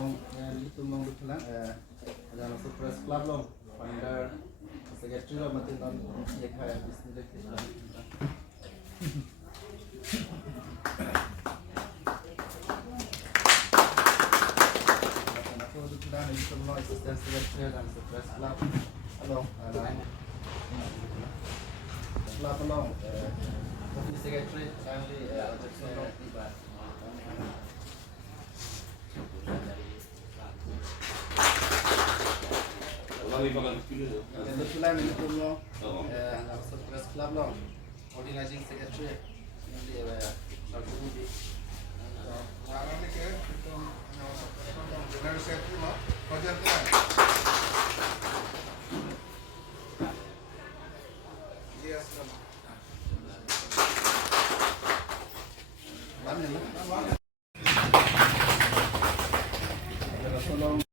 long itu mong dulang ada press club long founder secretary lo matin non ye kaya bismillah aku dulang itu long assistant secretary dan press club along club along office secretary family tiba kebetulan ini punya press club loh organizing secretary yang dia satu di orang ni ke itu general secretary loh project kan yes mana lah